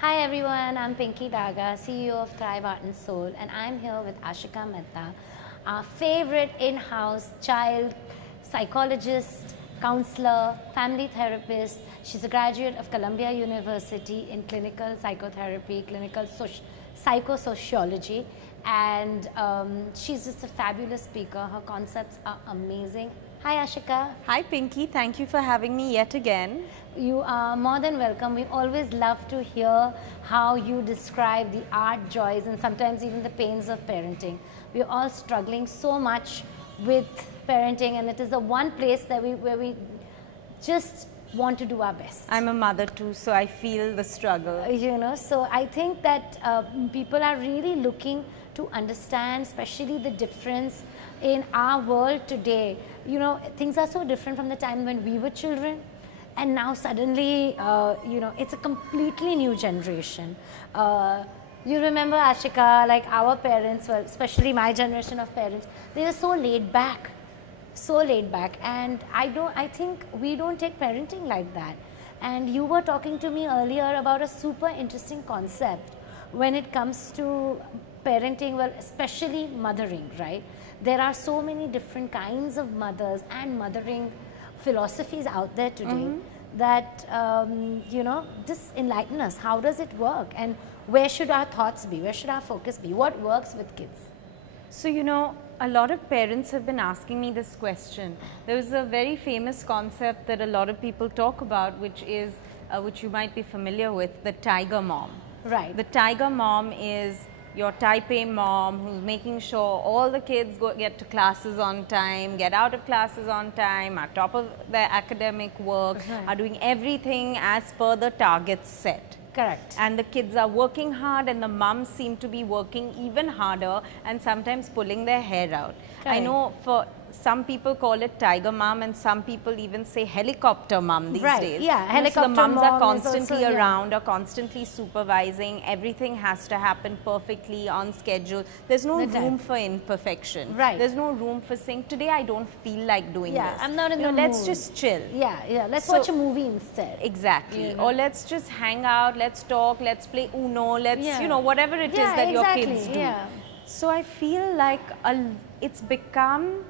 Hi everyone, I'm Pinky Daga, CEO of Thrive Art and Soul, and I'm here with Ashika Mehta, our favorite in-house child psychologist, counselor, family therapist. She's a graduate of Columbia University in clinical psychotherapy, clinical psychosociology, and she's just a fabulous speaker. Her concepts are amazing. Hi Ashika. Hi Pinky, thank you for having me yet again. You are more than welcome. We always love to hear how you describe the art joys and sometimes even the pains of parenting. We're all struggling so much with parenting, and it is the one place that where we just want to do our best. I'm a mother too, so I feel the struggle. So I think that people are really looking to understand, especially the difference in our world today. Things are so different from the time when we were children, and now suddenly, it's a completely new generation. You remember, Ashika, like our parents, well, especially my generation of parents, they were so laid back, and I think we don't take parenting like that. And you were talking to me earlier about a super interesting concept when it comes to parenting, well, especially mothering, right? There are so many different kinds of mothers and mothering philosophies out there today that, just enlighten us. How does it work? And where should our thoughts be? Where should our focus be? What works with kids? So, a lot of parents have been asking me this question. There's a very famous concept that a lot of people talk about, which is, which you might be familiar with, the tiger mom. Right. The tiger mom is your type A mom who's making sure all the kids get to classes on time, get out of classes on time, are top of their academic work, are doing everything as per the targets set. Correct. And the kids are working hard, and the mums seem to be working even harder and sometimes pulling their hair out. Correct. I know for some people call it tiger mom, and some people even say helicopter mom these days. Yeah, helicopter so the mums mom are constantly also, around, are constantly supervising. Everything has to happen perfectly on schedule. There's no room for imperfection. Right. There's no room for saying, today I don't feel like doing this. I'm not in the mood. Let's just chill. Let's watch a movie instead. Exactly. Or let's just hang out, let's talk, let's play Uno, let's, whatever it is that your kids do. So I feel like it's become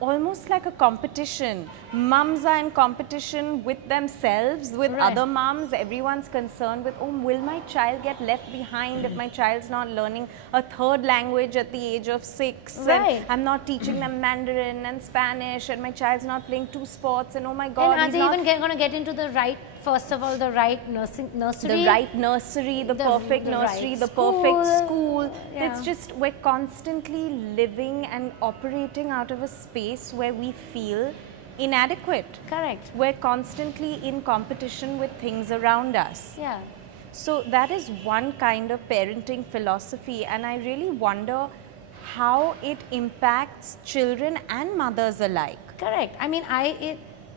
almost like a competition. Mums are in competition with themselves, with other mums. Everyone's concerned with, will my child get left behind if my child's not learning a third language at the age of 6? And I'm not teaching them Mandarin and Spanish, and my child's not playing 2 sports, and oh my God. And are they even going to get into the right, first of all, the right nursery? The right nursery, the perfect nursery, right the perfect school. Yeah. It's just, we're constantly living and operating out of a space where we feel inadequate. Correct. We're constantly in competition with things around us. Yeah. So that is one kind of parenting philosophy, and I really wonder how it impacts children and mothers alike. Correct. I mean,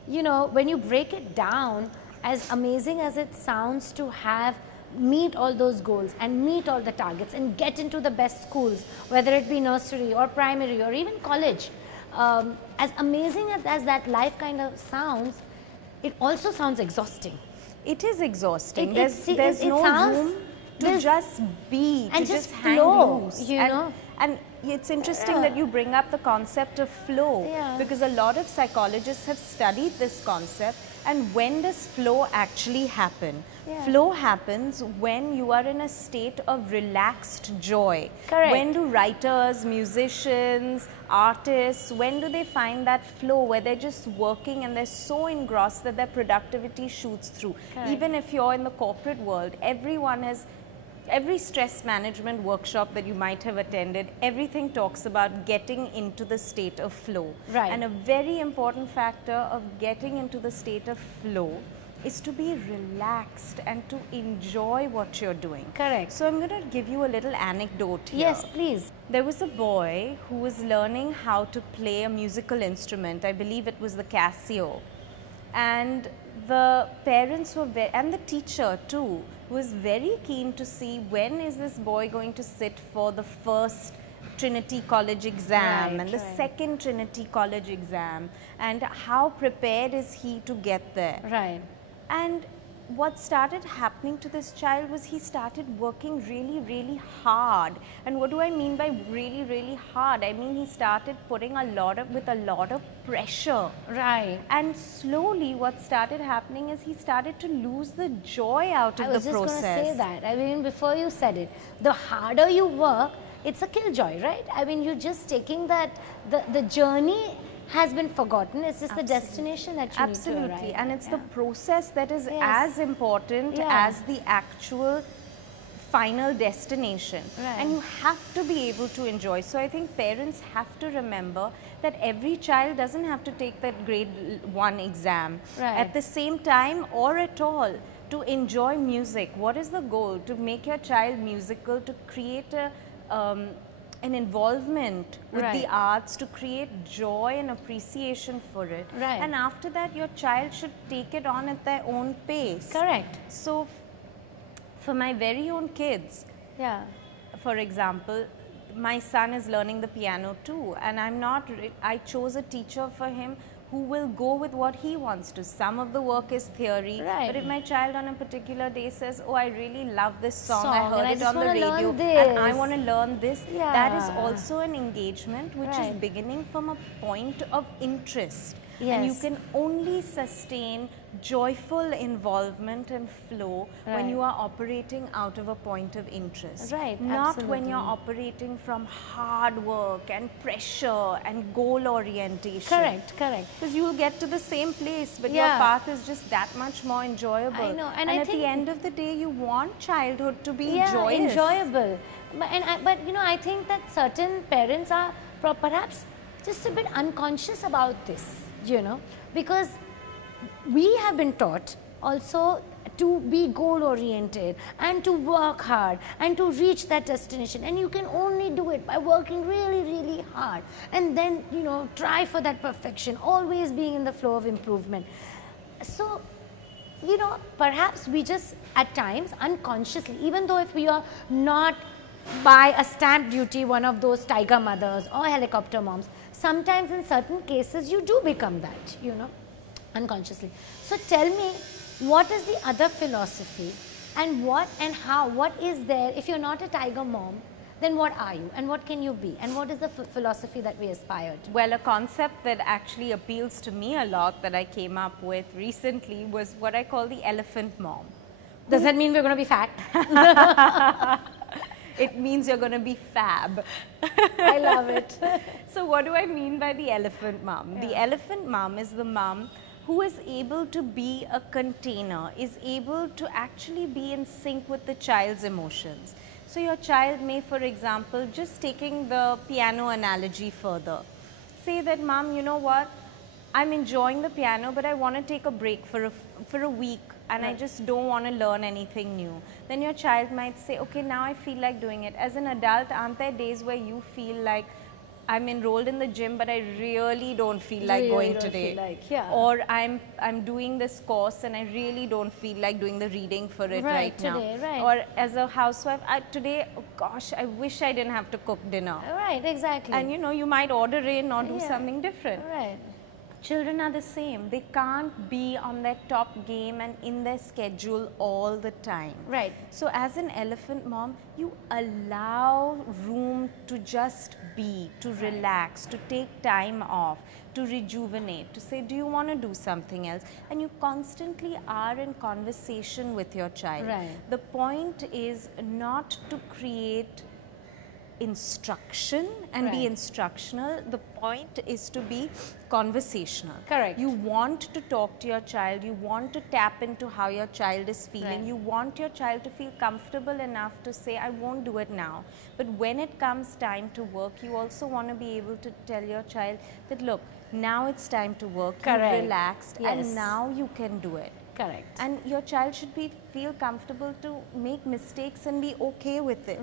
when you break it down, as amazing as it sounds to meet all those goals and meet all the targets and get into the best schools, whether it be nursery or primary or even college, as amazing as that life kind of sounds, it also sounds exhausting. It is exhausting. There's no room to just be, and to just hang loose, And it's interesting that you bring up the concept of flow, because a lot of psychologists have studied this concept. And when does flow actually happen? Flow happens when you are in a state of relaxed joy. Correct. When do writers, musicians, artists, when do they find that flow where they're just working and they're so engrossed that their productivity shoots through? Correct. Even if you're in the corporate world, every stress management workshop that you might have attended, everything talks about getting into the state of flow. Right. And a very important factor of getting into the state of flow is to be relaxed and to enjoy what you're doing. Correct. So I'm going to give you a little anecdote here. Yes, please. There was a boy who was learning how to play a musical instrument. I believe it was the Casio. And the parents were and the teacher too was very keen to see when is this boy going to sit for the first Trinity College exam and the second Trinity College exam, and how prepared is he to get there. Right. And what started happening to this child was he started working really, really hard. And what do I mean by really, really hard? I mean, he started putting with a lot of pressure. Right. And slowly what started happening is he started to lose the joy out of the process. I was just going to say that. I mean, before you said it, the harder you work, it's a killjoy, right? I mean, you're just taking that, the journey has been forgotten. It's just the destination that you need to arrive. Absolutely. And it's the process that is as important as the actual final destination. Right. And you have to be able to enjoy. So I think parents have to remember that every child doesn't have to take that grade 1 exam at the same time or at all. To enjoy music, what is the goal? To make your child musical, to create an involvement with the arts, to create joy and appreciation for it. Right. And after that, your child should take it on at their own pace. Correct. So, for my very own kids, for example, my son is learning the piano too, and I chose a teacher for him who will go with what he wants to. Some of the work is theory, but if my child on a particular day says, oh, I really love this song, I heard it on the radio and I want to learn this, that is also an engagement which is beginning from a point of interest. And you can only sustain joyful involvement and flow when you are operating out of a point of interest. Not when you're operating from hard work and pressure and goal orientation. Correct. Because you will get to the same place, but your path is just that much more enjoyable. I know. And at the end of the day, you want childhood to be joyous. Enjoyable. But you know, I think that certain parents are perhaps just a bit unconscious about this. You know, because we have been taught also to be goal oriented and to work hard and to reach that destination, and you can only do it by working really, really hard, and then, you know, try for that perfection, always being in the flow of improvement. So, you know, perhaps we just at times unconsciously, even though if we are not by a stamp duty one of those tiger mothers or helicopter moms, sometimes in certain cases you do become that, you know, unconsciously. So tell me, what is the other philosophy, and what is there? If you're not a tiger mom, then what are you, and what can you be, and what is the philosophy that we aspire to? Well, a concept that actually appeals to me a lot that I came up with recently was what I call the elephant mom. Does that mean we're going to be fat? It means you're going to be fab. I love it. So what do I mean by the elephant mom? The elephant mom is the mom who is able to be a container, is able to actually be in sync with the child's emotions. So your child may, for example, just taking the piano analogy further, say that, Mom, you know what, I'm enjoying the piano, but I want to take a break for a week, and I just don't want to learn anything new. Then your child might say, okay, now I feel like doing it. As an adult, aren't there days where you feel like, I'm enrolled in the gym, but I really don't feel like going today. Or I'm doing this course and I really don't feel like doing the reading for it right now. Or as a housewife, today, oh gosh, I wish I didn't have to cook dinner. Exactly. And you know, you might order in or do something different. Children are the same. They can't be on their top game and in their schedule all the time. So as an elephant mom, you allow room to just be, to relax, to take time off, to rejuvenate, to say, do you want to do something else? And you constantly are in conversation with your child. The point is not to create instruction and be instructional. The point is to be conversational. You want to talk to your child, you want to tap into how your child is feeling, you want your child to feel comfortable enough to say, I won't do it now. But when it comes time to work, you also want to be able to tell your child that, look, now it's time to work, you've relaxed, and now you can do it. And your child should feel comfortable to make mistakes and be okay with it.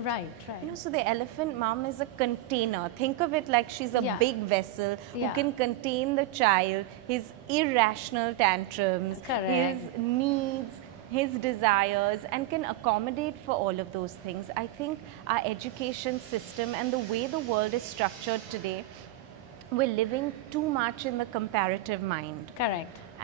You know, so the elephant mom is a container. Think of it like she's a big vessel who can contain the child, his irrational tantrums, his needs, his desires, and can accommodate for all of those things. I think our education system and the way the world is structured today, we're living too much in the comparative mind.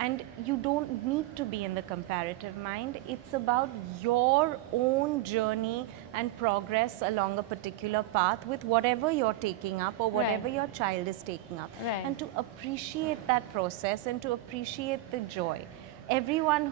And you don't need to be in the comparative mind. It's about your own journey and progress along a particular path with whatever you're taking up or whatever your child is taking up. And to appreciate that process and to appreciate the joy. Everyone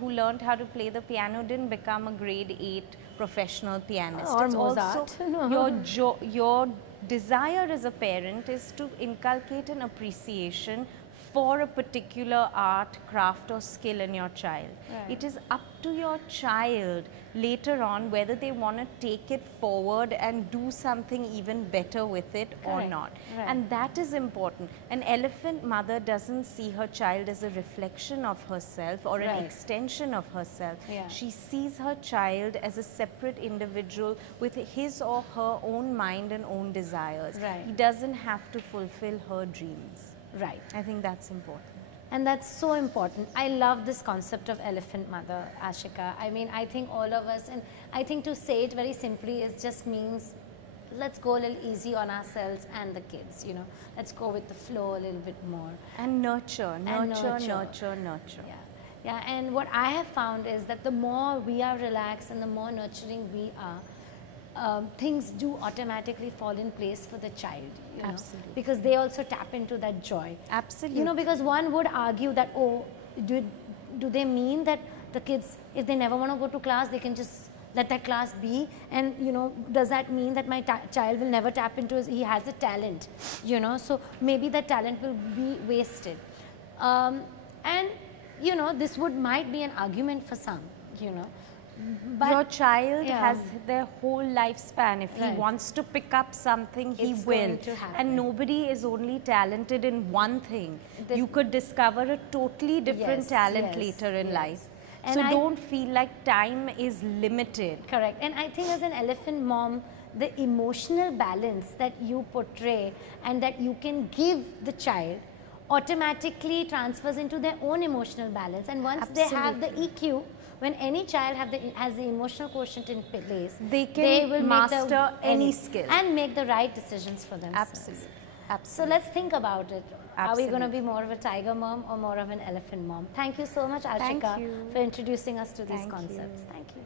who learned how to play the piano didn't become a grade 8 professional pianist. Or it's Mozart. Also your desire as a parent is to inculcate an appreciation for a particular art, craft or skill in your child. It is up to your child later on whether they want to take it forward and do something even better with it or not. And that is important. An elephant mother doesn't see her child as a reflection of herself or an extension of herself. She sees her child as a separate individual with his or her own mind and own desires. He doesn't have to fulfill her dreams. I think that's important. And that's so important. I love this concept of elephant mother, Ashika. I mean, I think all of us, and I think to say it very simply, it just means let's go a little easy on ourselves and the kids, you know. Let's go with the flow a little bit more. And nurture. Yeah, and what I have found is that the more we are relaxed and the more nurturing we are, things do automatically fall in place for the child, you know, because they also tap into that joy. You know, because one would argue that, oh, do they mean that the kids, if they never want to go to class, they can just let that class be? And, you know, does that mean that my child will never tap into he has a talent, you know, so maybe that talent will be wasted. And, you know, this might be an argument for some, you know. But your child has their whole lifespan. If he wants to pick up something, he will. And nobody is only talented in one thing. You could discover a totally different talent later in life. And so don't feel like time is limited. Correct. And I think as an elephant mom, the emotional balance that you portray and that you can give the child automatically transfers into their own emotional balance. And once they have the EQ, when any child has the emotional quotient in place, they will master any skill and make the right decisions for themselves. So let's think about it. Are we going to be more of a tiger mom or more of an elephant mom? Thank you so much, Ashika, for introducing us to these concepts. Thank you.